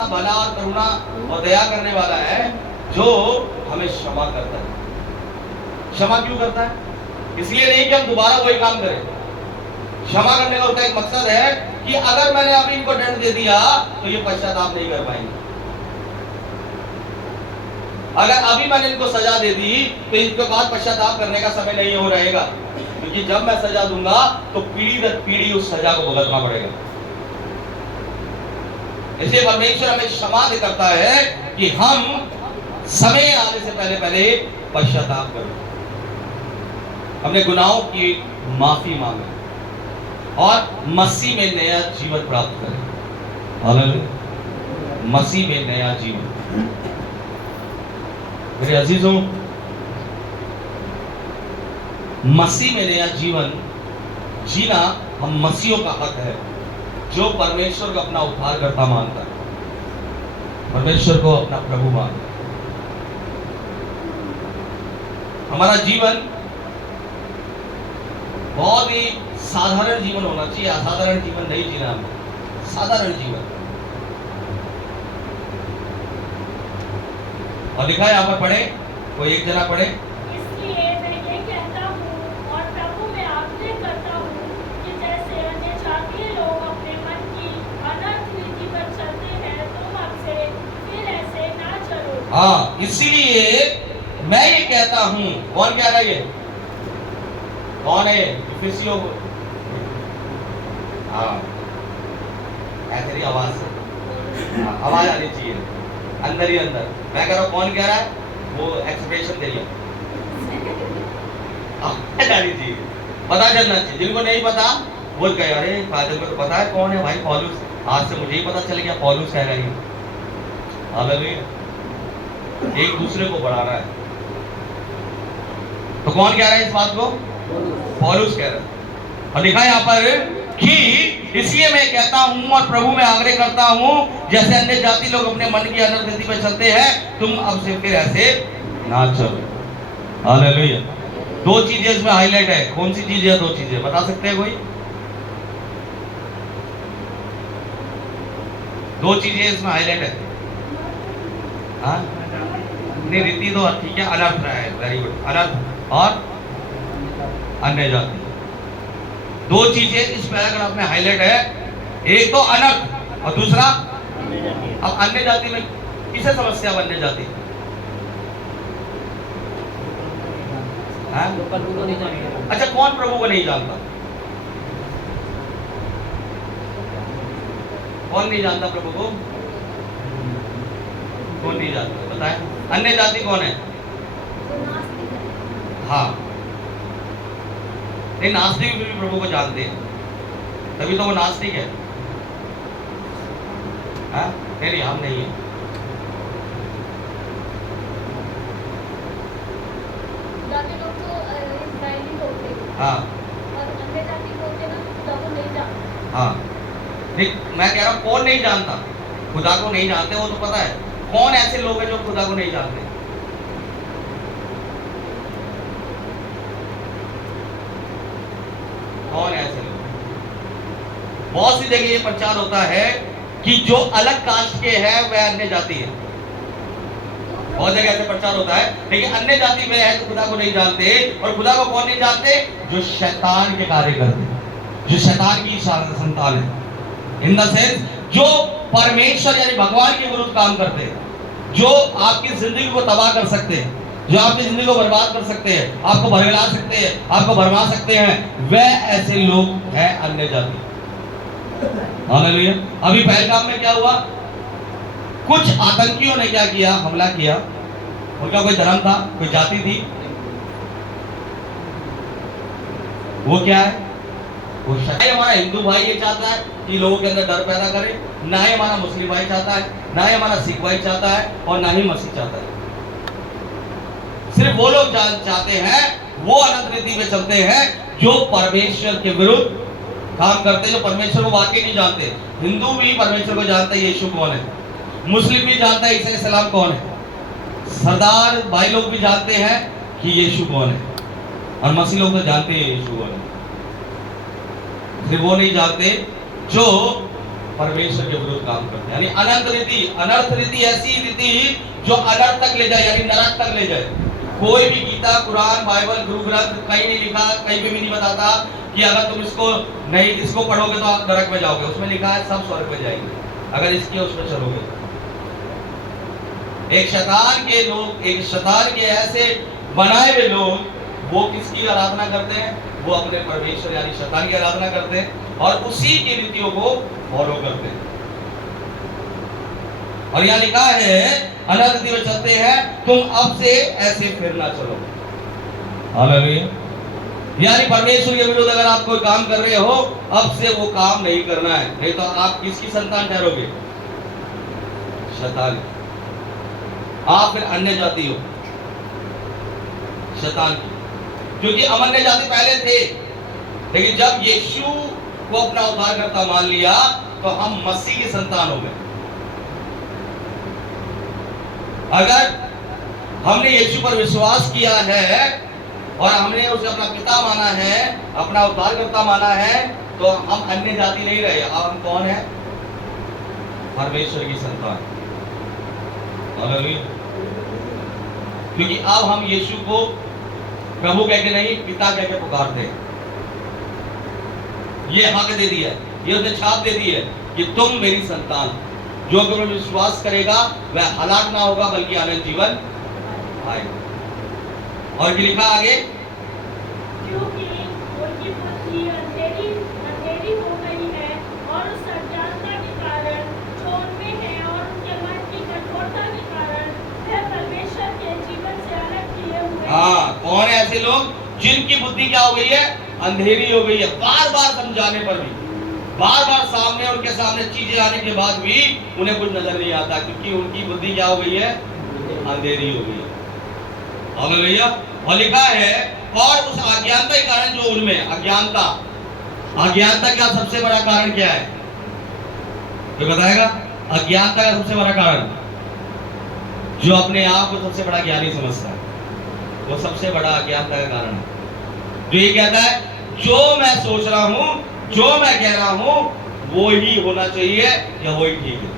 भला और करुणा और दया करने वाला है, जो हमें क्षमा करता है। क्षमा क्यों करता है? इसलिए नहीं कि हम दोबारा वही काम करें। क्षमा करने का उसका एक मकसद है कि अगर मैंने अभी इनको दंड दे दिया तो ये पश्चाताप नहीं कर पाएंगे। अगर अभी मैंने इनको सजा दे दी तो इसके बाद पश्चाताप करने का समय नहीं हो रहेगा, क्योंकि जब मैं सजा दूंगा तो पीढ़ी दर पीढ़ी उस सजा को भुगतना पड़ेगा। इसलिए परमेश्वर हमें क्षमा करता है कि हम समय आने से पहले पहले पश्चाताप करें, हमने गुनाहों की माफी मांगे और मसीह में नया जीवन प्राप्त करें। हालेलुया। मसीह में नया जीवन। मेरे अजीजों, मसीह में नया जीवन जीना हम मसीहों का हक है, जो परमेश्वर को अपना उद्धारकर्ता मानता है, परमेश्वर को अपना प्रभु मानता है। हमारा जीवन बहुत ही साधारण जीवन होना चाहिए। असाधारण जीवन नहीं जीना हमें, साधारण जीवन। और लिखा है यहाँ पर, पढ़े, कोई एक जना पढ़े। इसलिए मैं ये कहता हूँ और प्रभु में आग्रह करता हूँ कि जैसे अन्य जातीय लोग अपने मन की अनर्थ रीति पर चलते हैं, तुम हमसे फिर ऐसे ना चलो। हाँ, इसीलिए मैं ये कहता हूँ। कौन कह रहा है ये? कौन है? इफिसियों को। हाँ, ऐसी आवाज से, आवाज आनी चाहिए अंदर ही अंदर। मैं कह रहा हूँ, कौन कह रहा है? वो एक्सप्रेशन दे जानी चाहिए, पता चलना चाहिए। जिनको नहीं पता वो कहे, अरे फादर को तो पता है कौन है भाई, पौलुस। आज से मुझे ही पता चल गया पौलुस कह रही है। हालेलुया। एक दूसरे को बढ़ाना है। तो कौन कह रहा है इस बात को? पौलुस कह रहा है। और लिखा है यहाँ पर कि इसलिए मैं कहता हूं और प्रभु में आग्रह करता हूं, जैसे अन्य जाति लोग अपने मन की अनर्थ रीति पर चलते हैं, तुम अब से फिर ऐसे ना चलो। हालेलुया। दो चीजें इसमें हाईलाइट है। कौन सी चीज है? दो चीजें बता सकते हैं कोई? दो चीजें इसमें हाईलाइट है। हाँ, नहीं, रीति तो ठीक है, अनर्थ रहा है, वेरी गुड। अनर्थ और अन्य जाति, दो चीजें इस पैराग्राफ में हाईलाइट है। एक तो अनर्थ और दूसरा। अब अन्य जाति में किसे समस्या? अन्य जाति अच्छा, कौन प्रभु को नहीं जानता? कौन नहीं जानता प्रभु को? कौन नहीं जानता बताए? अन्य जाति कौन है? हाँ, नहीं, नास्तिक भी प्रभु को जानते हैं, तभी तो वो नास्तिक है। हाँ? नहीं, हम नहीं है। हाँ, हाँ, नहीं, मैं कह रहा हूँ कौन नहीं जानता? खुदा को नहीं जानते, वो तो पता है। कौन ऐसे लोग हैं जो खुदा को नहीं जानते? कौन है ऐसे लोग? बहुत सी जगह ये प्रचार होता है कि जो अलग कास्ट के हैं वह अन्य जाति है। बहुत जगह ऐसे प्रचार होता है, लेकिन अन्य जाति में है तो खुदा को नहीं जानते। और खुदा को कौन नहीं जानते? जो शैतान के कार्य करते हैं, जो शैतान की संतान है। इन द सेंस, जो परमेश्वर यानी भगवान के विरुद्ध काम करते हैं, जो आपकी जिंदगी को तबाह कर सकते हैं, जो आपकी जिंदगी को बर्बाद कर सकते हैं, आपको भरगला सकते हैं, आपको भरमा सकते हैं, वह ऐसे लोग हैं अन्य जाति। हालेलुया। अभी पहलगाम में क्या हुआ? कुछ आतंकियों ने क्या किया? हमला किया। उनका कोई धर्म था, कोई जाति थी। वो क्या है? वो शायद हमारा हिंदू भाई ये चाहता है कि लोगों के अंदर डर पैदा करे, ना ही हमारा मुस्लिम भाई चाहता है, ना ही हमारा सिख भाई चाहता है, और ना ही मसीह चाहता है। सिर्फ वो लोग चाहते हैं, वो अनंत रीति में चलते हैं जो परमेश्वर के विरुद्ध काम करते हैं, जो परमेश्वर को वाकई नहीं जानते। हिंदू भी परमेश्वर को जानता है यीशु कौन है, मुस्लिम भी जानता है ईसा अलैहिस्सलाम कौन है, सरदार भाई लोग भी जानते हैं कि यीशु कौन है, और मसीह लोग तो जानते हैं यीशु कौन है। सिर्फ वो नहीं जानते जो परमेश्वर के विरुद्ध काम करते हैं। यानी अनंत रीति, अनर्थ रीति, ऐसी रीति जो अनर्थ तक ले जाए, यानी नरक तक ले जाए। कोई भी गीता, कुरान, बाइबल, गुरु ग्रंथ कहीं नहीं लिखा, कहीं पे भी नहीं बताता कि अगर तुम इसको पढ़ोगे तो आप नरक में जाओगे। उसमें लिखा है सब स्वर्ग में जाएंगे अगर इसके उसमें चलोगे। एक शैतान के ऐसे बनाए हुए लोग, वो किसकी आराधना करते हैं? वो अपने परमेश्वर यानी शैतान की आराधना करते हैं और उसी की रीतियों को फॉलो करते हैं। और यहाँ लिखा है अनर्थ में चलते हैं, तुम अब से ऐसे फिर ना चलो। हालेलुया। यानी परमेश्वर के विरुद्ध अगर आप कोई काम कर रहे हो, अब से वो काम नहीं करना है, नहीं तो आप किसकी संतान ठहरोगे? शैतान। आप फिर अन्य जाति हो, शैतान की। क्योंकि अमान्य जाति पहले थे, लेकिन जब यीशु को अपना उद्धारकर्ता मान लिया तो हम मसीह की संतान हो गए। अगर हमने यीशु पर विश्वास किया है और हमने उसे अपना पिता माना है, अपना उद्धारकर्ता माना है, तो हम अन्य जाति नहीं रहे। अब हम कौन है? परमेश्वर की संतान। हालेलुया। क्योंकि अब हम यीशु को प्रभु कह के नहीं, पिता कह के पुकारते हैं। ये हक दे दिया, ये उसने छाप दे दी है कि तुम मेरी संतान। जो केवल विश्वास करेगा वह हलाक ना होगा बल्कि अनंत जीवन आएगा। और लिखा आगे, क्योंकि उनकी बुद्धि अंधेरी हो गई है और उस अज्ञानता के कारण जो उनमें है और उनके मन की कठोरता के कारण वह परमेश्वर के जीवन से अलग किए हुए हैं। हाँ, कौन है ऐसे लोग जिनकी बुद्धि क्या हो गई है? अंधेरी हो गई है। बार बार समझाने पर भी, बार बार सामने उनके सामने चीजें आने के बाद भी उन्हें कुछ नजर नहीं आता, क्योंकि उनकी बुद्धि क्या हो गई है? अंधेरी हो गई है। हालेलुया। और लिखा है, और उस अज्ञानता के कारण जो उनमें अज्ञानता का सबसे बड़ा कारण क्या है? तो बताएगा अज्ञानता का सबसे बड़ा कारण, जो अपने आप को सबसे बड़ा ज्ञानी समझता है, वो सबसे बड़ा अज्ञानता का कारण है। जो ये कहता है जो मैं सोच रहा हूं, जो मैं कह रहा हूं वो ही होना चाहिए या वो ही ठीक है।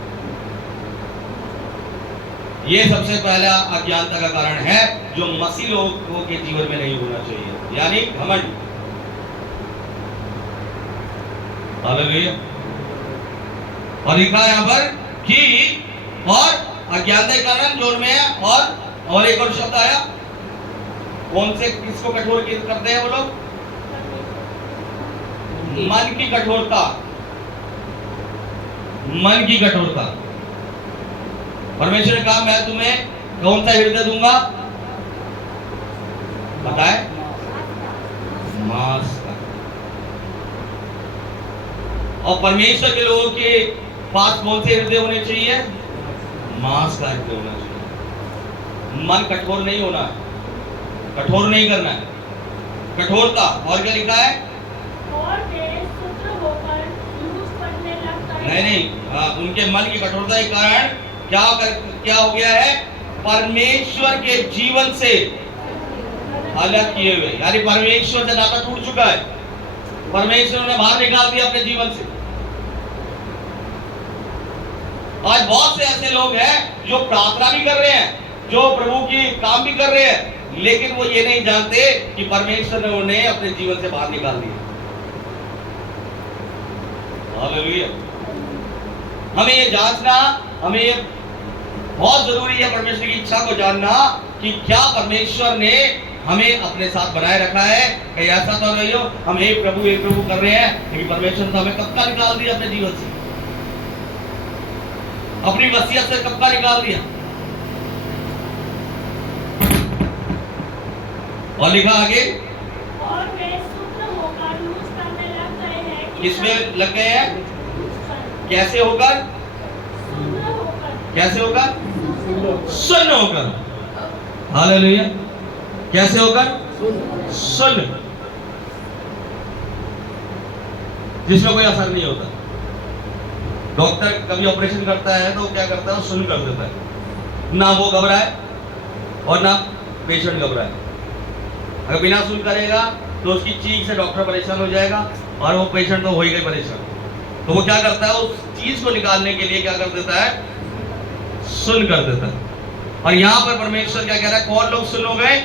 ये सबसे पहला अज्ञानता का कारण है जो मसीह लोगों के जीवन में नहीं होना चाहिए, यानी घमंड। हालेलुया। और लिखा है यहां पर कि और अज्ञानता के कारण जो उनमें है, और एक और शब्द आया, कौन से किसको कठोर करते हैं वो लोग? मन की कठोरता। मन की कठोरता। परमेश्वर ने कहा मैं तुम्हें कौन सा हृदय दूंगा? बताए? मांस का। और परमेश्वर के लोगों के पास कौन से हृदय होने चाहिए? मांस का हृदय होना चाहिए। मन कठोर नहीं होना है, कठोर नहीं करना है, कठोरता। और क्या लिखा है? और वे शुद्ध होकर लूज पड़ने लगता है। नहीं, उनके मन की कठोरता के कारण क्या हो गया है? परमेश्वर के जीवन से अलग किए हुए, यानी परमेश्वर से नाता टूट चुका है। परमेश्वर ने बाहर निकाल दिया अपने जीवन से। आज बहुत से ऐसे लोग हैं जो प्रार्थना भी कर रहे हैं, जो प्रभु की काम भी कर रहे हैं, लेकिन वो ये नहीं जानते कि परमेश्वर ने उन्हें अपने जीवन से बाहर निकाल दिया। हालेलुया। हमें ये जांचना, हमें ये बहुत जरूरी है, परमेश्वर की इच्छा को जानना कि क्या परमेश्वर ने हमें अपने साथ बनाए रखा है। कहीं ऐसा तो नहीं हो हम हे प्रभु कर रहे हैं, लेकिन परमेश्वर ने हमें कब का निकाल दिया अपने जीवन से, अपनी वसीयत से कब का निकाल दिया। और लिखा आगे, और वे शुद्ध होकर लूज करने लग गए हैं। किसमें लग गए हैं? कैसे होकर? शुद्ध होकर। कैसे होकर? सुन्न होकर। हालेलुया। कैसे होकर? सुन्न, जिसमें कोई असर नहीं होता। डॉक्टर कभी ऑपरेशन करता है तो क्या करता है? सुन्न कर देता है, ना वो घबराए और ना पेशेंट घबराए। अगर बिना सुन करेगा तो उसकी चीख से डॉक्टर परेशान हो जाएगा और वो पेशेंट तो हो ही गई परेशान। तो वो क्या करता है, उस चीज को निकालने के लिए क्या कर देता है, सुन्न कर देता है। और यहां पर परमेश्वर क्या कह रहा है, कौन लोग सुन्न हो गए,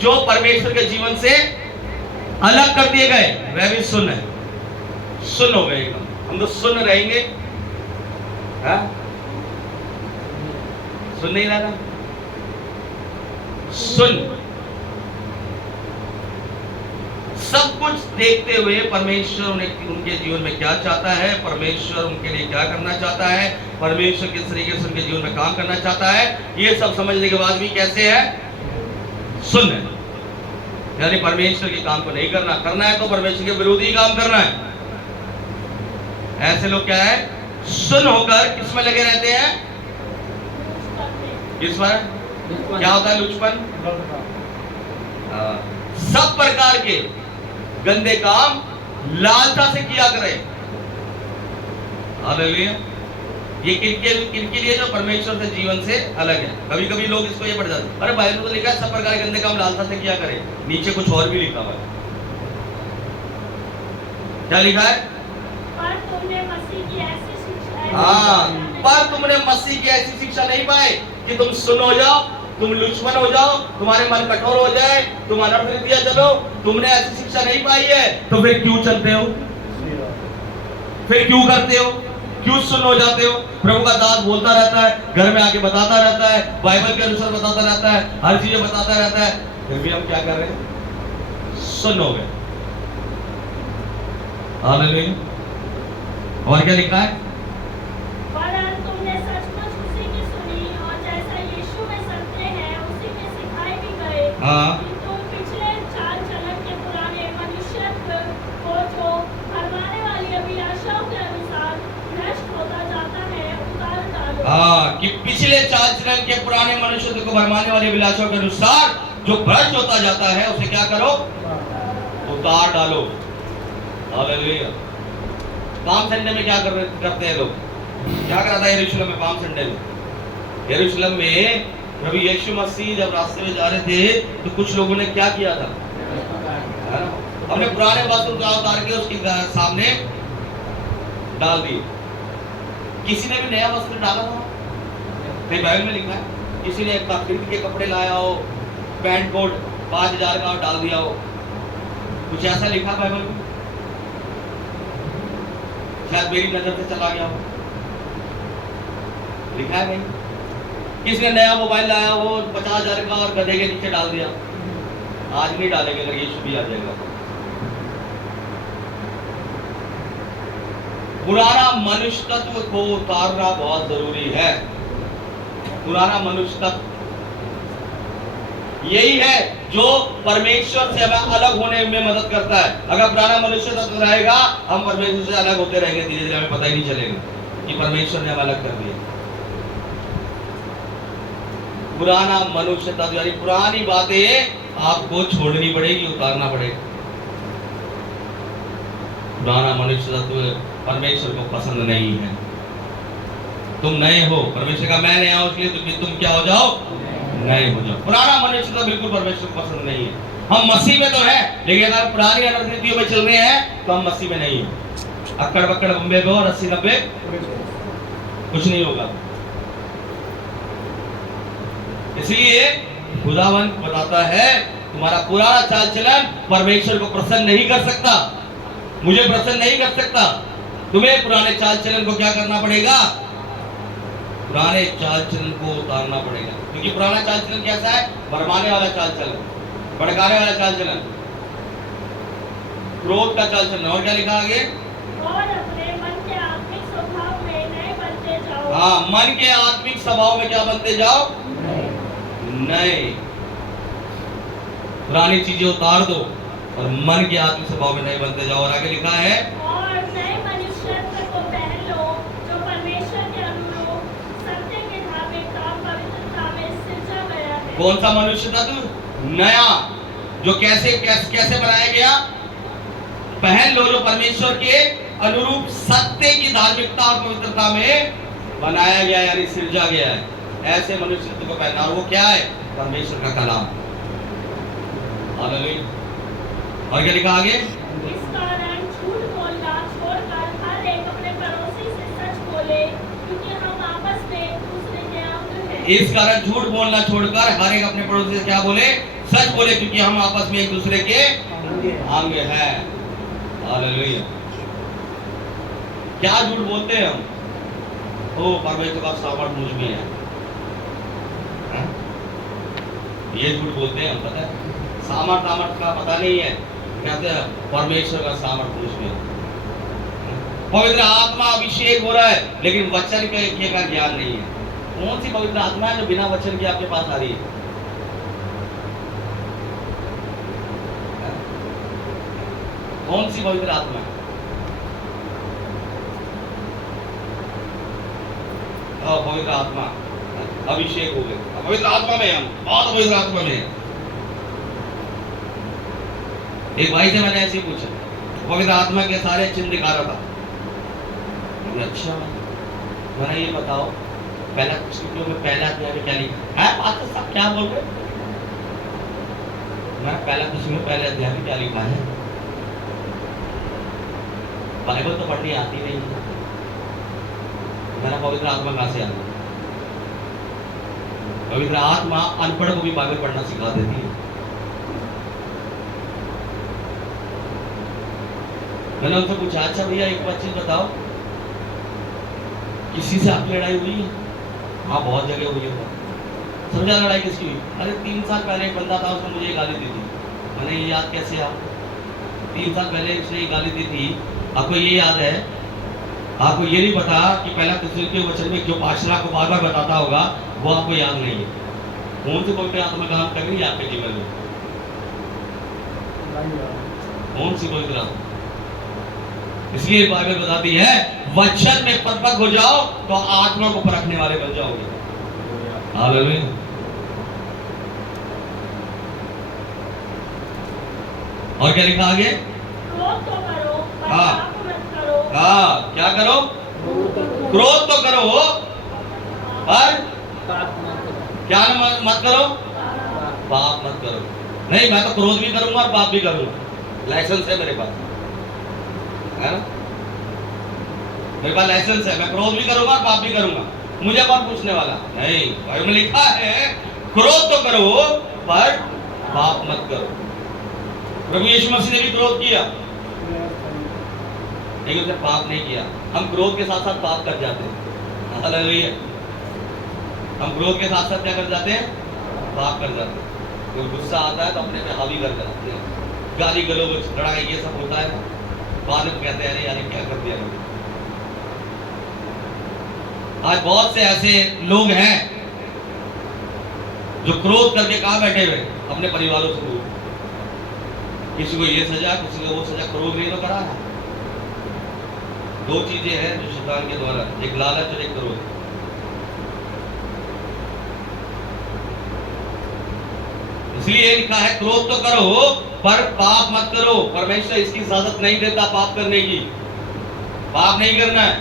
जो परमेश्वर के जीवन से अलग कर दिए गए, वह भी सुन्न है, सुन्न हो गए एकदम। हम तो सुन्न रहेंगे, हाँ? सुन नहीं रहा, सुन सब कुछ देखते हुए परमेश्वर उनके जीवन में क्या चाहता है, परमेश्वर उनके लिए क्या करना चाहता है, परमेश्वर किस तरीके से उनके जीवन में काम करना चाहता है, ये सब समझने के बाद भी कैसे है, सुन है। यानी परमेश्वर के काम को नहीं करना है तो परमेश्वर के विरोधी काम करना है। ऐसे लोग क्या है, सुन होकर किस में लगे रहते हैं, किस पर, क्या होता है लुचपन, सब प्रकार के गंदे काम लालसा से किया करें। हालेलुया। ये किनके लिए, जो परमेश्वर से जीवन से अलग है। कभी कभी लोग इसको ये पढ़ जाते हैं, अरे बाइबल में तो लिखा है सब प्रकार के गंदे काम लालसा से किया करें, नीचे कुछ और भी लिखा हुआ है। क्या लिखा है, पर तुमने मसीह की ऐसी शिक्षा, हाँ, पर तुमने मसीह की ऐसी शिक्षा नहीं पाए कि तुम सुन हो जाओ, तुम लुचपन हो जाओ, तुम्हारे मन कठोर हो जाए, तुम अनर्थ रीतियां चलो। तुमने ऐसी शिक्षा नहीं पाई है तो फिर क्यों चलते हो, फिर क्यों करते हो, क्यों सुन हो जाते हो। प्रभु का दास बोलता रहता है, घर में आके बताता रहता है, बाइबल के अनुसार बताता रहता है, हर चीजें बताता रहता है, फिर भी हम क्या कर रहे हैं, सुन हो गए। हालेलुया। और क्या लिखा है, तुमने सचमुच उसी की सुनी और जैसा यीशु में सत्य है उसी में सिखाए भी गए, हाँ, कि तुम पिछले चाल चलन के पुराने मनुष्यत्व को जो भरमाने वाली अभिलाषाओं के अनुसार नष्ट होता जाता है उतार डालो। हाँ, कि पिछले चाल चलन के पुराने मनुष्य को भरमाने वाली अभिलाषाओं के अनुसार जो भ्रष्ट होता जाता है उसे क्या करो, उतार डालो। हालेलुया। पाम संडे में क्या करते हैं लोग, क्या करा था यरूशलेम में पाम संडे में, यरूशलेम में प्रभु यीशु मसीह जब रास्ते में जा रहे थे तो कुछ लोगों ने क्या किया था, अपने पुराने वस्त्र उतार के उसके सामने डाल दिए। किसी ने भी नया वस्त्र डाला था, नहीं बाइबल में लिखा है, किसी ने खरीद के कपड़े लाया हो, पैंट कोट 5000 का डाल दिया हो, कुछ ऐसा लिखा बाइबल में, शायद मेरी नजर से चला गया हो, लिखा है नहीं। किसी ने नया मोबाइल लाया हो 50,000 का और गधे के नीचे डाल दिया, आज नहीं डालेंगे, अगर यीशु भी आ जाएगा। पुराना मनुष्य तत्व को उतारना बहुत जरूरी है। पुराना मनुष्य तत्व यही है जो परमेश्वर से हमें अलग होने में मदद करता है। अगर पुराना मनुष्य तत्व रहेगा, हम परमेश्वर से अलग होते रहेंगे, धीरे धीरे हमें पता ही नहीं चलेगा कि परमेश्वर ने हमें अलग कर दिया। पुराना मनुष्य तत्व यानी पुरानी बातें आपको छोड़नी पड़ेगी, उतारना पड़ेगा। पुराना मनुष्य तत्व परमेश्वर को पसंद नहीं है। तुम नए हो, परमेश्वर का मैं नया हूं, इसलिए तुम क्या हो जाओ, नए हो जाओ। पुराना मनुष्य तो बिल्कुल परमेश्वर को पसंद नहीं है। हम मसीह में तो है, लेकिन अगर पुरानी अनर्थ में चल रहे हैं तो हम मसीह में नहीं है। अक्कड़ बक्कड़ बम्बे को और 80-90 कुछ नहीं होगा। इसलिए खुदावन बताता है तुम्हारा पुराना चाल चलन परमेश्वर को प्रसन्न नहीं कर सकता, मुझे प्रसन्न नहीं कर सकता। तुम्हें पुराने चाल चलन को क्या करना पड़ेगा, पुराने चाल चलन को उतारना पड़ेगा। क्योंकि पुराना चाल चलन कैसा है, भरमाने वाला चाल चलन, भड़काने वाला चाल चलन, क्रोध का चाल चलन। और क्या लिखा आगे, और अपने मन के आत्मिक स्वभाव में नए बनते जाओ। हाँ, मन के आत्मिक स्वभाव में क्या बनते जाओ, नए। पुरानी चीजें उतार दो और मन के आत्मिक स्वभाव में नए बनते जाओ। और आगे लिखा है, और नए मनुष्यत्व को पहन लो जो परमेश्वर के अनुरूप सत्य के धार्मिकता पवित्रता में सिरजा गया है। कौन सा मनुष्य तत्व, नया, जो कैसे बनाया गया, पहन लो जो परमेश्वर के अनुरूप सत्य की धार्मिकता और पवित्रता में बनाया गया यानी सिरजा गया है। ऐसे मनुष्य तत्व को पहनना, और वो क्या है, परमेश्वर का कलाम। हालेलुया। और क्या लिखा आगे, इस कारण झूठ बोलना छोड़कर हर एक अपने बोले, क्योंकि हम आपस में एक दूसरे के अंग हैं। इस कारण झूठ बोलना छोड़कर हर एक अपने पड़ोसी से क्या बोले, सच बोले, क्योंकि हम आपस में एक दूसरे के अंग हैं। हालेलुया। क्या झूठ बोलते हैं हम? ओ परमेश्वर का सामर्थ मुझ में है, हाँ? ये झूठ बोलते हैं हम, पता है? सामर्थ का पता नहीं है, कहते हैं परमेश्वर का सामर्थ मुझ में है। पवित्र आत्मा अभिषेक हो रहा है, लेकिन वचन के का ज्ञान नहीं है। कौन सी पवित्र आत्मा है जो बिना वचन के आपके पास आ रही है? कौन सी पवित्र आत्मा है? पवित्र आत्मा अभिषेक हो गए, पवित्र आत्मा में हम बहुत पवित्र आत्मा में। एक भाई से मैंने ऐसे ही पूछा, पवित्र आत्मा के सारे चिन्ह दिखा रहा था। अच्छा, मैंने ये बताओ पहला कुछ में पहला अध्याय में क्या लिखा है? पास्टर साहब क्या बोल रहे? मैं पहला कुछ में पहले अध्याय में क्या लिखा है? बाइबल तो पढ़नी आती नहीं है, मेरा पवित्र आत्मा कहां से आना? पवित्र आत्मा अनपढ़ को भी बाइबल पढ़ना सिखा देती है। मैंने उनसे पूछा, अच्छा भैया एक बात चीज बताओ, किसी से आपकी लड़ाई हुई है? हाँ बहुत जगह हुई है। समझा लड़ाई किसकी हुई? अरे 3 साल पहले एक बंदा था, उसने मुझे गाली दी थी। मैंने ये याद कैसे आप? 3 साल पहले उसने ये गाली दी थी, आपको ये याद है? आपको ये नहीं पता कि पहला तिस्सुर के वचन में जो पाशरा को बार बार बताता होगा वो आपको याद नहीं है। कौन से पवित्र आत्मा काम कर रही है आपके जीवन में? कौन सी पवित्र आत्मा? इसलिए बाइबल बताती है वचन में परिपक्व हो जाओ तो आत्मा को परखने वाले बन जाओगे। हालेलुया। और क्या लिखा आगे? क्रोध तो करो, पर हाँ। पाप मत करो। हाँ, क्या करो? क्रोध तो करो पर क्या मत करो? पाप मत करो। नहीं, मैं तो क्रोध भी करूंगा और पाप भी करूंगा, लाइसेंस है मेरे पास, है ना? मेरे पास लाइसेंस है, मैं क्रोध भी करूंगा और पाप भी करूंगा। मुझे कौन पूछने वाला? नहीं, बाइबल में लिखा है क्रोध तो करो पर पाप मत करो। प्रभु यीशु मसीह ने भी क्रोध किया, लेकिन उसने पाप नहीं किया। हम क्रोध के साथ साथ पाप कर जाते हैं। हालेलुया। हम क्रोध के साथ साथ क्या कर जाते हैं? पाप कर जाते हैं। जब गुस्सा आता है तो अपने पे हावी कर जाते हैं, गाली गलौज, लड़ाई, ये सब होता है ना। बाद में कहते हैं अरे यार क्या कर दिया मैंने। आज बहुत से ऐसे लोग हैं जो क्रोध करके कहां बैठे हुए? अपने परिवारों से दूर। किसी को ये सजा, किसी को वो सजा। क्रोध नहीं तो करा है। 2 चीजें हैं जो शैतान के द्वारा, एक लालच और एक क्रोध। इसलिए लिखा है क्रोध तो करो पर पाप मत करो। परमेश्वर इसकी इजाजत नहीं देता पाप करने की। पाप नहीं करना है।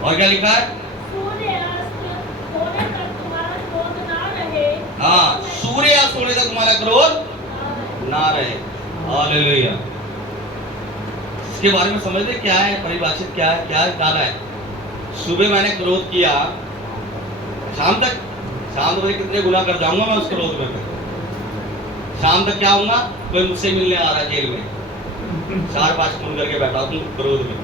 और क्या लिखा है? सूर्यास्त होने तक तुम्हारा क्रोध ना रहे। हाँ, सूर्यास्त होने तक तुम्हारा क्रोध ना रहे। हालेलुया। इसके बारे में समझ ले क्या है, परिभाषित क्या है, क्या डाला है। सुबह मैंने क्रोध किया, शाम तक मुझे कितने गुना कर जाऊंगा मैं उस क्रोध में। शाम तक क्या होगा? कोई मुझसे मिलने आ रहा है जेल में, 4-5 खून करके बैठा हूं क्रोध में।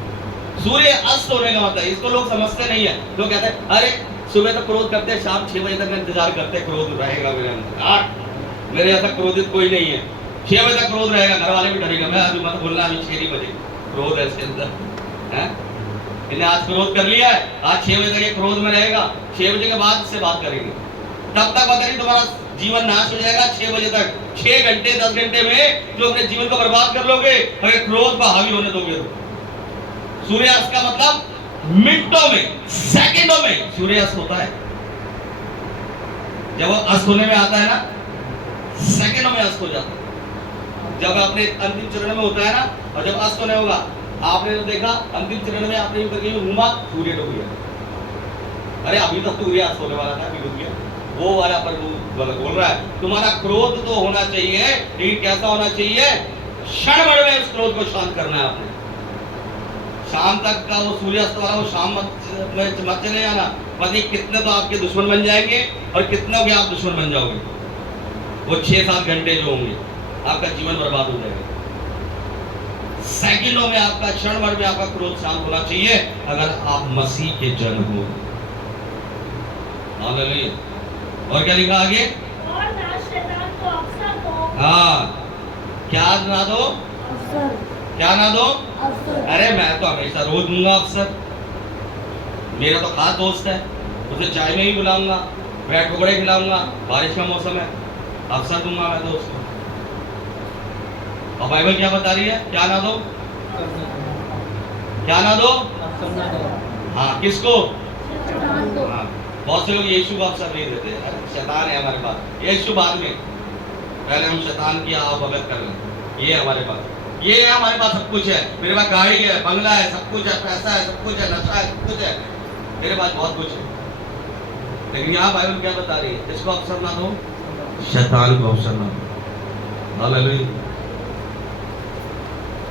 सूर्य अस्त होने का मतलब, इसको लोग समझते नहीं है। लोग कहते हैं अरे सुबह तक क्रोध करते हैं, शाम 6 बजे तक इंतजार करते हैं क्रोध रहेगा मेरे अंदर। मेरे ऐसा क्रोधित कोई नहीं है। 6 बजे तक क्रोध रहेगा, घर वाले भी डरेगा। मैं अभी मत बोलना, अभी 6 बजे क्रोध है इसके अंदर है। इन्हें आज क्रोध कर लिया है, आज 6 बजे तक ये क्रोध में रहेगा। 6 बजे के बाद इससे बात करेंगे, तब तक पता नहीं तुम्हारा जीवन नाश हो जाएगा। 6 बजे तक, 6 घंटे 10 घंटे में जो अपने जीवन को बर्बाद कर लोगे अगर क्रोध पर हावी होने दोगे तो। सूर्यास्त का मतलब मिनटों में, सेकंडों में सूर्यास्त होता है। जब वो अस्त होने में आता है ना, सेकंडों में अस्त हो जाता है। जब अपने अंतिम चरण में होता है ना, और जब अस्त होने होगा, आपने तो देखा अंतिम चरण में आपने यूं करके घूमा, सूर्य डूब गया। अरे अभी तो सूर्य अस्त होने वाला था, अभी डूब गया। वो वाला पर बोल रहा है तुम्हारा क्रोध तो होना चाहिए, लेकिन कैसा होना चाहिए? क्षण भर में उस क्रोध को शांत करना है आपने। शाम तक का वो सूर्यास्त वाला वो शाम मत चले जाना, पता कितने तो आपके दुश्मन बन जाएंगे और कितनों के आप दुश्मन बन जाओगे। वो 6-7 घंटे जो होंगे आपका जीवन बर्बाद हो जाएगा। सेकंडों में आपका, क्षण भर में आपका क्रोध शांत होना चाहिए अगर आप मसीह के जन हो। हालेलुया। और क्या लिखा आगे? और ना शैतान को अवसर दो। हाँ, क्या ना दो? अवसर, क्या ना दो? अवसर। अरे मैं तो हमेशा रोज दूंगा अवसर। मेरा तो खास दोस्त है, उसे चाय में ही बुलाऊंगा, ब्रेड पकौड़े खिलाऊंगा, बारिश का मौसम है, अवसर दूंगा मैं दोस्त को। और बाइबल क्या बता रही है? क्या ना दो? क्या ना दो? हाँ, किसको? शैतान को। हाँ, बहुत से लोग यीशु को अवसर नहीं देते। अरे शैतान है हमारे पास, यीशु बाद में, पहले हम शैतान की आवभगत कर लें। ये हमारे पास, ये है हमारे पास, सब कुछ है, मेरे पास गाड़ी है, बंगला है, सब कुछ है, पैसा है, सब कुछ है, नशा है, सब कुछ है, मेरे पास बहुत कुछ है। लेकिन यहाँ बाइबल क्या बता रही है? इसको अवसर ना दो, शैतान को अवसर ना दो। हालेलुया।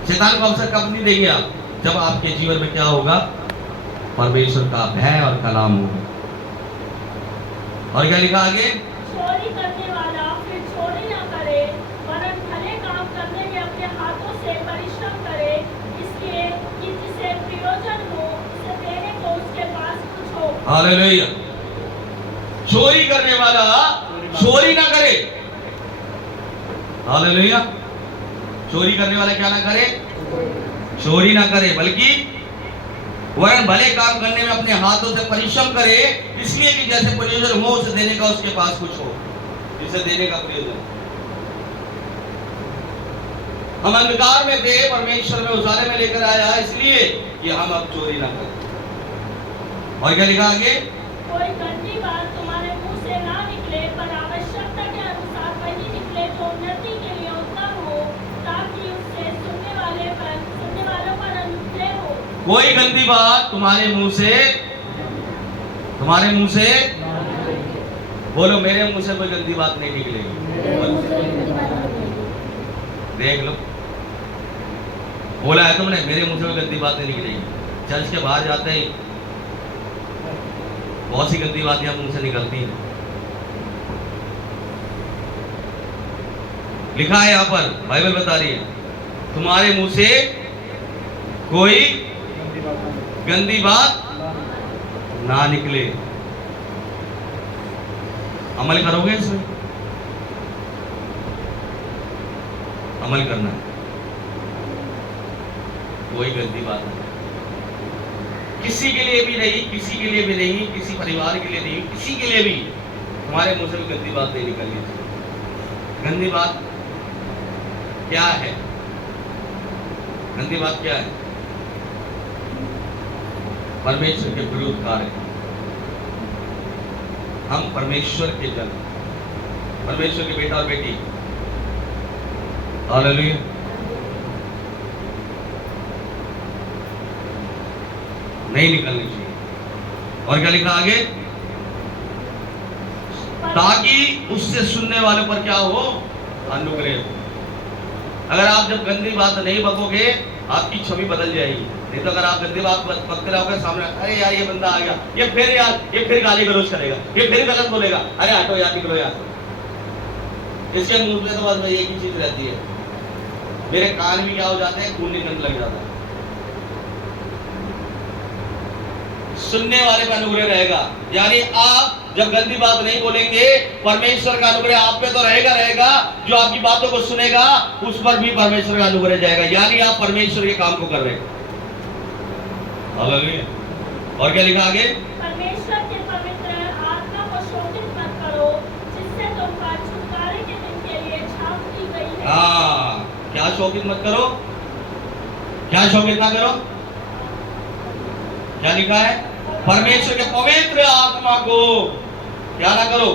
शैतान को अवसर कब नहीं देंगे आप? जब आपके जीवन में क्या होगा? परमेश्वर का भय और कलाम होगा। और क्या लिखा आगे? चोरी करने वाला फिर चोरी न करे, वरन भले काम करने में अपने हाथों से परिश्रम करे, इसलिए कि जिसे प्रयोजन हो उसे देने को उसके पास कुछ हो। हालेलुया। चोरी करने वाला चोरी ना करे। हालेलुया। चोरी करने वाला क्या ना करे? चोरी ना करे, बल्कि वरन भले काम करने में अपने हाथों से परिश्रम करे, इसलिए कि जैसे प्रयोजन हो उसे देने का उसके पास कुछ हो, जिसे देने का प्रयोजन। हम अंधकार में थे, परमेश्वर में उजाले में लेकर आया, इसलिए कि हम अब चोरी ना करें। और क्या लिखा आगे? कोई गंदी बात तुम्हारे मुंह से ना निकले, पर आवश्यकता के अनुसार वही निकले जो उन्नति के लिए उत्तम हो, ताकि उससे सुनने वालों पर अनुग्रह हो। कोई गंदी बात तुम्हारे मुंह से बोलो, मेरे मुंह से कोई गंदी बात नहीं निकलेगी। देख लो, बोला है तुमने, मेरे मुंह से कोई गंदी बात नहीं निकलेगी। चर्च के बाहर जाते ही बहुत सी गंदी बातें मुंह से निकलती हैं। लिखा है यहाँ पर, बाइबल बता रही है, तुम्हारे मुंह से कोई गंदी बात ना निकले। अमल करोगे इसमें? अमल करना है। कोई गंदी बात नहीं, किसी के लिए भी नहीं, किसी के लिए भी नहीं, किसी परिवार के लिए नहीं, किसी के लिए भी तुम्हारे मुंह से भी गंदी बात नहीं निकलनी चाहिए। गंदी बात क्या है? गंदी बात क्या है? परमेश्वर के विरुद्ध कार्य। हम परमेश्वर के जन, परमेश्वर के बेटा और बेटी। हालेलुया। नहीं निकलनी चाहिए। और क्या लिखा आगे? ताकि उससे सुनने वालों पर क्या हो? अनुग्रह हो। अगर आप जब गंदी बात नहीं बकोगे, आपकी छवि बदल जाएगी। नहीं तो अगर आप गंदी बात बकते रहोगे सामने, अरे यार ये बंदा आ गया, ये फिर गाली गलौज करेगा, ये फिर गलत बोलेगा, अरे हटो यार, निकलो यार। इसके मुंह में तो बस एक ही चीज रहती है, मेरे कान भी क्या हो जाते हैं? खून निकलने लग जाता है। सुनने वाले का अनुग्रह रहेगा, यानी आप जब गंदी बात नहीं बोलेंगे, परमेश्वर का अनुग्रह आप पे तो रहेगा। जो आपकी बातों को सुनेगा उस पर भी परमेश्वर का अनुग्रह जाएगा, यानी आप परमेश्वर के काम को कर रहे हैं। हालेलुया। और क्या लिखा आगे? परमेश्वर के पवित्र आत्मा को शोकित मत करो, जिससे तुम पर छुटकारे के दिन के लिए छाप दी गई है। हाँ, क्या शोकित मत करो? क्या शोकित ना करो? क्या लिखा है? परमेश्वर के पवित्र आत्मा को क्या ना करो?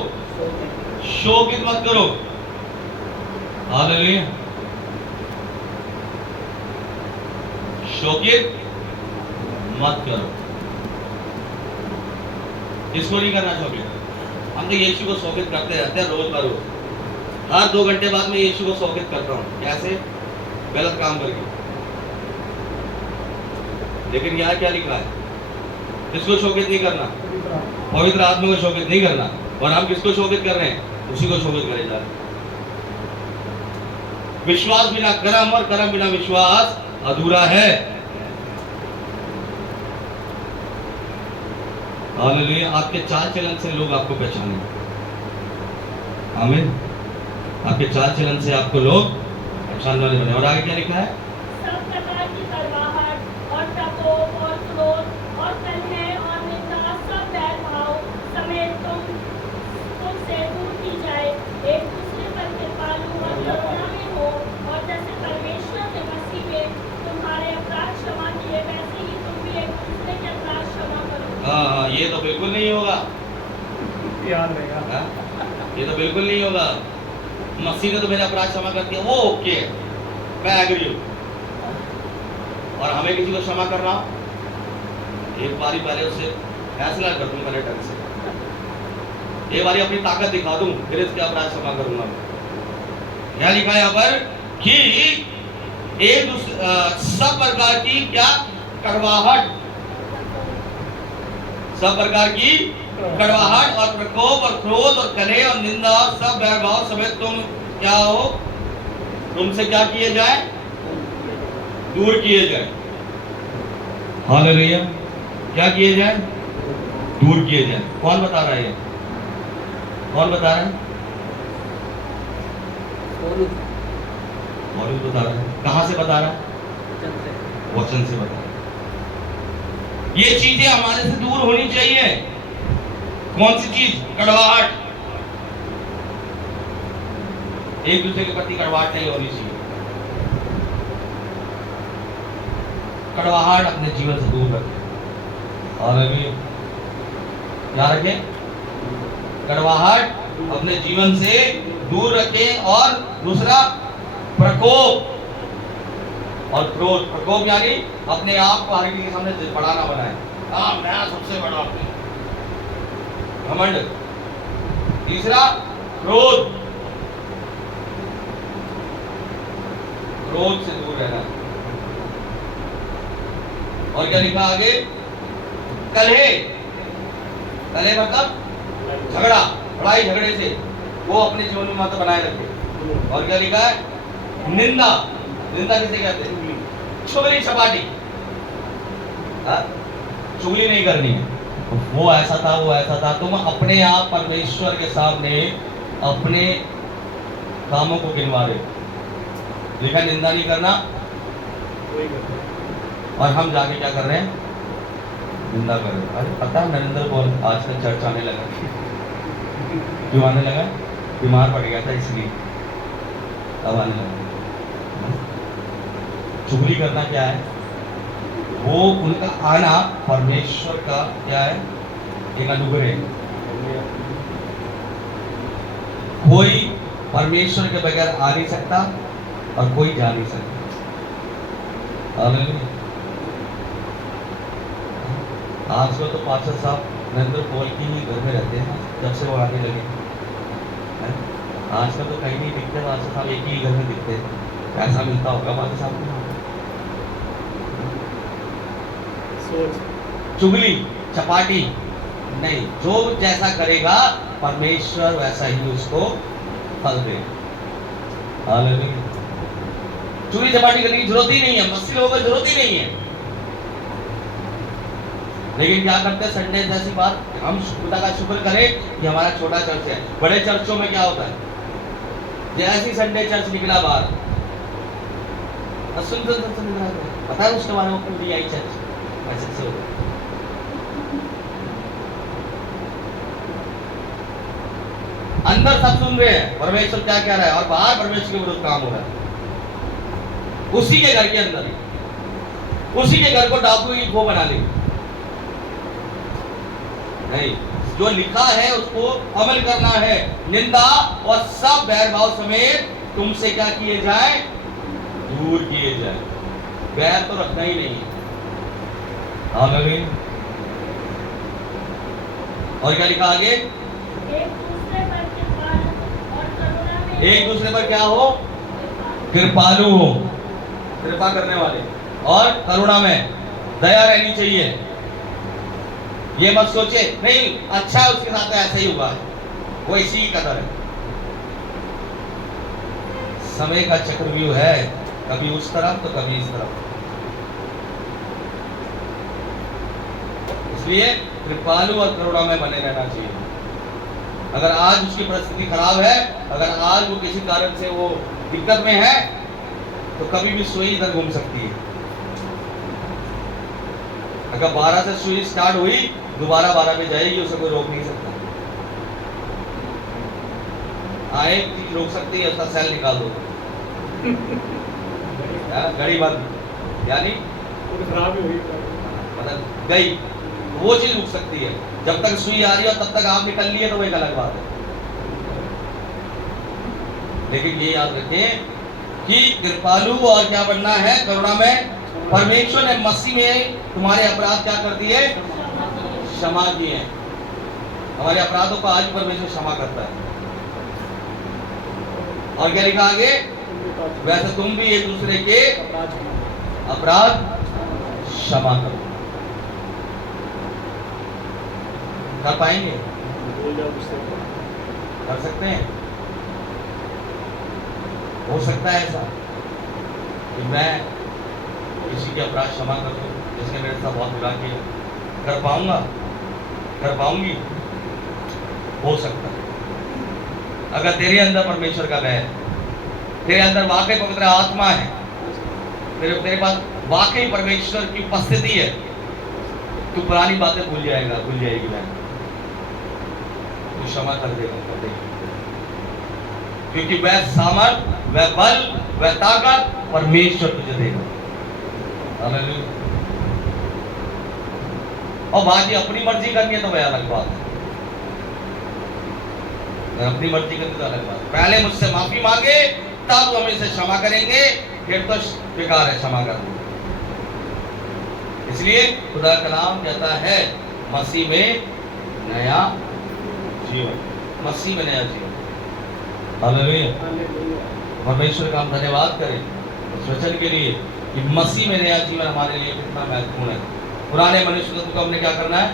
शोकित मत करो। हालेलुया। शोकित मत करो। किसको नहीं करना शोकित? हम तो यीशु को शोकित करते रहते हैं रोज रोज। हर 2 घंटे बाद में यीशु को शोकित करता हूँ। कैसे? गलत काम करके। लेकिन यहाँ क्या लिखा है? किसको शोकित नहीं करना? पवित्र आत्मा को शोकित नहीं करना। और हम किसको शोकित कर रहे हैं? उसी को शोकित करे जा रहे हैं। विश्वास बिना कर्म और कर्म बिना विश्वास अधूरा है। हालेलुया। आपके चाल चलन से लोग आपको पहचाने। आमीन। आपके चाल चलन से आपको लोग पहचानने वाले बने। और आगे क्या लिखा है? सब प्रकार की कड़वाहट और प्रकोप और क्रोध और कलह और निंदा सब बैर भाव समेत तुमसे दूर की जाए। एक दूसरे पर कृपालु और करुणा में हो, और जैसे परमेश्वर ने मसीह में तुम्हारे अपराध क्षमा किए, वैसे ही तुम भी एक दूसरे के अपराध क्षमा करो। हाँ, ये तो बिल्कुल नहीं होगा। याद रहेगा। हाँ? ये तो बिल्कुल नहीं होगा। मसीह ने तो मेरा अपराध क्षमा कर दिया, वो ओके है, मैं एग्री हूँ। और हमें किसी को क्षमा करना हो, एक बारी पहले उससे फैसला कर दूं पहले ढंग से, एक बारी अपनी ताकत दिखा दूं, फिर इसके अपराध क्षमा करूंगा। क्या लिखा है यहाँ पर? कि एक सब प्रकार की क्या कड़वाहट, सब प्रकार की कड़वाहट और प्रकोप और क्रोध और कलह और निंदा सब बैर भाव समेत तुम क्या हो, तुमसे क्या किए जाए? दूर किए जाए। हालेलुया। क्या किए जाए? दूर किए जाए। कौन बता रहा है ये? कौन बता रहा है? पौलुस बता रहा है। कहां से बता रहा है? वचन से बता रहा है। ये चीजें हमारे से दूर होनी चाहिए। कौन सी चीज? कड़वाहट। एक दूसरे के प्रति कड़वाहट नहीं होनी चाहिए। कड़वाहट अपने जीवन से दूर रखें। और अभी क्या रखें? कड़वाहट अपने जीवन से दूर रखें। और दूसरा प्रकोप और क्रोध। प्रकोप यानी अपने आप को हर किसी के सामने बड़ा ना बनाए। हाँ, मैं सबसे बड़ा हूं, घमंड। तीसरा क्रोध, क्रोध से दूर रहना। और क्या लिखा आगे? कलह, कलह मतलब झगड़ा, लड़ाई झगड़े से वो अपने जीवन में मत बनाए रखे। और क्या लिखा है? निंदा, निंदा किसे कहते हैं? चुगली चपाटी। चुगली नहीं करनी है। वो ऐसा था, वो ऐसा था। तुम अपने आप परमेश्वर के सामने अपने कामों को गिनवा रहे हो। लिखा निंदा नहीं करना। और हम जाके क्या कर रहे हैं? निंदा कर रहे हैं। अरे पता है नरेंद्र कौन आजकल चर्च आने लगा? क्यों आने लगा? बीमार पड़ गया था इसलिए अब आने लगा। चुगली करना क्या है? वो उनका आना परमेश्वर का क्या है? एक अनुग्रह। कोई परमेश्वर के बगैर आ नहीं सकता और कोई जा नहीं सकता। आजकल तो पास्टर साहब नरेंद्र पॉल की ही घर में रहते हैं जब से वो आने लगे। आजकल तो कहीं नहीं दिखते पास्टर साहब, एक ही घर में दिखते हैं। ऐसा मिलता होगा पास्टर साहब को? चुगली चपाटी नहीं। जो जैसा करेगा परमेश्वर वैसा ही उसको फल दे। हालेलुया। चुगली चपाटी करने की जरूरत ही नहीं है, मस्ती लोगों को जरूरत ही नहीं है। लेकिन क्या करते हैं? संडे जैसी बात, हम खुदा का शुक्र करें कि हमारा छोटा चर्च है। बड़े चर्चों में क्या होता है? जैसी संडे चर्च निकला बाहर, सुन पता है उसके बारे में पूरी आई चर्च ऐसे से होता है। अंदर सब सुन रहे हैं परमेश्वर क्या कह रहा है, और बाहर परमेश्वर के विरुद्ध काम हो रहा है। उसी के घर के अंदर ही, उसी के घर को डाकू की खो बना ली। नहीं, जो लिखा है उसको अमल करना है। निंदा और सब बैर भाव समेत तुमसे क्या किए जाए? दूर किए जाए। बैर तो रखना ही नहीं है। आमीन। और क्या लिखा आगे? एक दूसरे पर कृपालु और करुणा में एक दूसरे पर क्या हो? कृपालु हो, कृपा करने वाले, और करुणा में दया रहनी चाहिए। ये मत सोचे नहीं अच्छा है उसके साथ ऐसा ही हुआ है, वो इसी की कदर है। समय का चक्रव्यूह है, कभी उस तरफ तो कभी इस तरफ। इसलिए कृपालु और करुणामय बने रहना चाहिए। अगर आज उसकी परिस्थिति खराब है, अगर आज वो किसी कारण से वो दिक्कत में है, तो कभी भी सुई इधर घूम सकती है। अगर 12 से सुई स्टार्ट हुई, दोबारा 12 पे जाएगी, उसे कोई रोक नहीं सकता। हाँ एक चीज रोक सकती है, उसका सेल निकाल दो, घड़ी बंद, यानी खराब ही हुई। मतलब गई, वो चीज रुक सकती है। जब तक सुई आ रही है तब तक आप निकल लिए तो वो एक अलग बात है। लेकिन ये याद रखें कि कृपालु और क्या बनना है, करुणा में। परमेश्वर ने मसीह में तुम्हारे अपराध क्या कर दिए, क्षमा किए। हमारे अपराधों को आज परमेश्वर क्षमा करता है। और क्या लिखा आगे, वैसे तुम भी एक दूसरे के अपराध क्षमा करो। कर पाएंगे, कर सकते हैं। हो सकता है ऐसा कि मैं किसी के अपराध क्षमा कर दूं जिसने मेरे साथ बहुत बुरा किया। कर पाऊंगा, कर पाऊंगी, हो सकता है। अगर तेरे अंदर परमेश्वर का भय है, तेरे अंदर वाकई पवित्र आत्मा है, तेरे पास वाकई परमेश्वर की उपस्थिति है, तू पुरानी बातें भूल जाएगा, भूल जाएगी। मैं तू क्षमा कर देगा, कर देगी। क्योंकि वह सामर्थ, वह बल, वह ताकत परमेश्वर तुझे देगा। हालेलुया। और बात ये अपनी मर्जी करनी है तो वह अलग बात है। अपनी मर्जी करनी तो अलग बात। पहले मुझसे माफी मांगे तब हम इसे क्षमा करेंगे, फिर तो बेकार है क्षमा करना। इसलिए खुदा का नाम कहता है मसीह में नया जीवन, मसीह में नया जीवन। हालेलुया। परमेश्वर का हम धन्यवाद करें उस वचन के लिए कि मसीह में नया जीवन हमारे लिए कितना महत्वपूर्ण है। पुराने मनुष्य को हमने क्या करना है,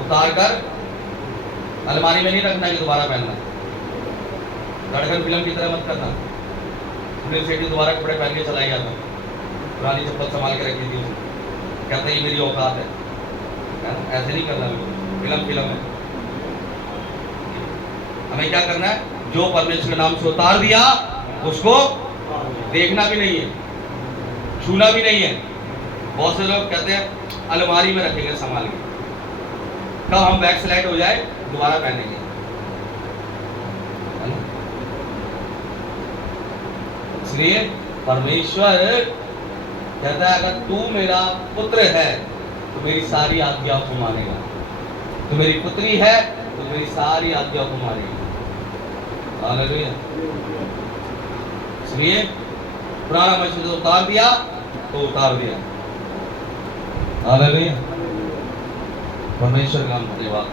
उतार कर अलमारी में नहीं रखना है कि दोबारा पहनना है। धड़कन फिल्म की तरह मत करना, सुनील शेट्टी दोबारा कपड़े पहन के चला गया था, पुरानी चप्पल संभाल के रखी थी, कहता ये मेरी औकात है। ऐसे नहीं करना, फिल्म फिल्म है। हमें क्या करना है, जो परमेश्वर के नाम से उतार दिया उसको देखना भी नहीं है, छूना भी नहीं है। बहुत से लोग कहते हैं अलमारी में रखेंगे संभाल के, कब हम बैक स्लाइड हो जाए दोबारा पहनेंगे। इसलिए परमेश्वर कहता है अगर तू मेरा पुत्र है तो मेरी सारी आज्ञाओं को मानेगा, तू मेरी पुत्री है तो मेरी सारी आज्ञाओं को मानेगी। हालेलुया। इसलिए पुराना मनुष्य उतार दिया तो उतार दिया। हालेलुया। परमेश्वर का धन्यवाद।